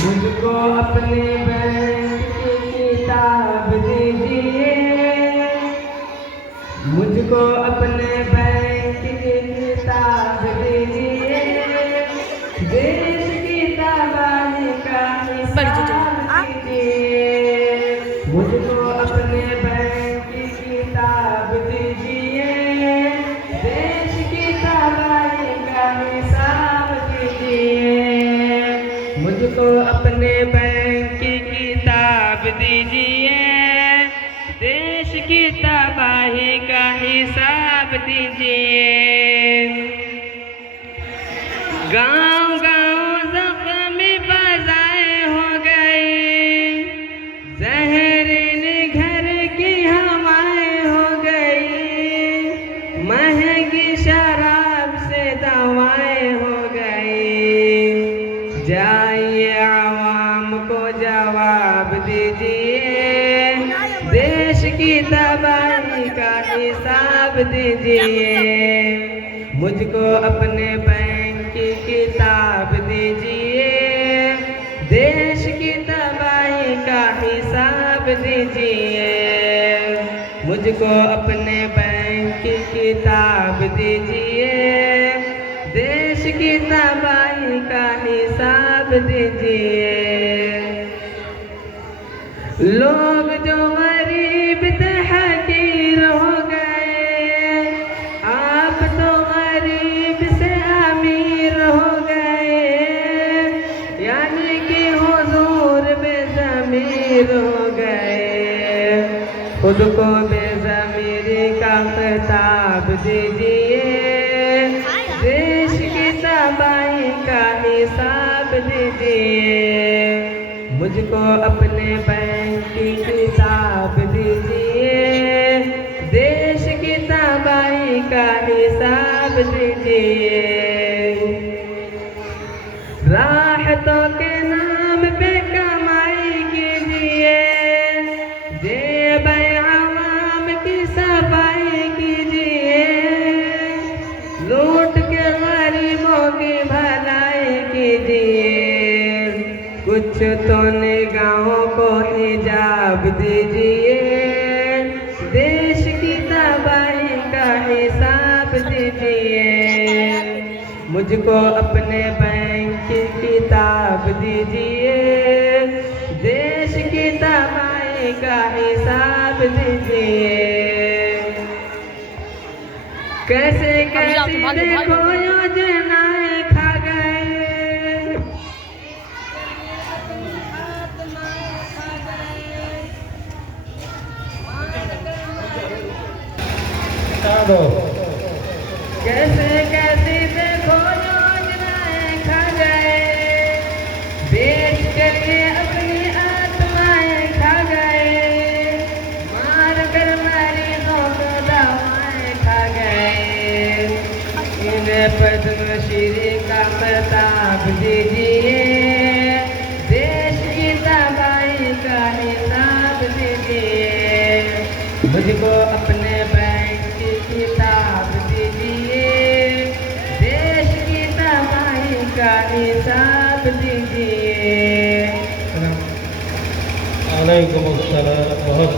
मुझको अपने बैंक की किताब दीजिए, मुझको अपने बैंक की किताब दीजिए, देश की तबाही का हिसाब दीजिए। मुझको अपने बैंक की किताब दीजिए, देश की तबाही का हिसाब दीजिए। मुझको अपने बैंक की किताब दीजिए, देश की तबाही का हिसाब दीजिए। गांव गांव जख्मी बजाए हो गई, जहरीली घर की हवाएं हो गई, महंगी शराब से दवाएं हो गई। जाइए आवाम को जवाब दीजिए, देश की तबाही का हिसाब दीजिए। मुझको अपने बैंक की किताब दीजिए, देश की तबाही का हिसाब दीजिए। मुझको अपने बैंक की किताब दीजिए, देश की तबाही का हिसाब दीजिए। लोग जो गरीब थे हकीर हो गए, आप तो गरीब से अमीर हो गए, यानी कि हुजूर बेज़मीर हो गए। खुद को बेज़मीरी का खिताब दीजिए, देश की तबाही का हिसाब दीजिए। मुझको अपने बैंक की किताब दीजिए, देश की तबाही का हिसाब दीजिए। राहतों के नाम पे कमाई कीजिए, जेब आवाम की सफाई कीजिए, लूट के गरीबों की भलाई कीजिए। कुछ तो निगाहों को हिजाब दीजिए, देश की तबाही का हिसाब दीजिए। मुझको अपने बैंक की किताब दीजिए, देश की तबाही का हिसाब दीजिए। कैसे कैसे देखो योजनाएं खा गए, कैसे कैसे देखो योजनाएं खा गए, देश के लिए अपनी आत्माएं खा गए, मार कर मरीजों को दवाएं खा गए। इन्हें पद्मश्री का खिताब दीजिए, देश की तबाही का हिसाब दीजिए। मुझको अपने बैंक की किताब दीजिए, देश की तबाही का हिसाब दीजिए। वालेकुम अस्सलाम। बहुत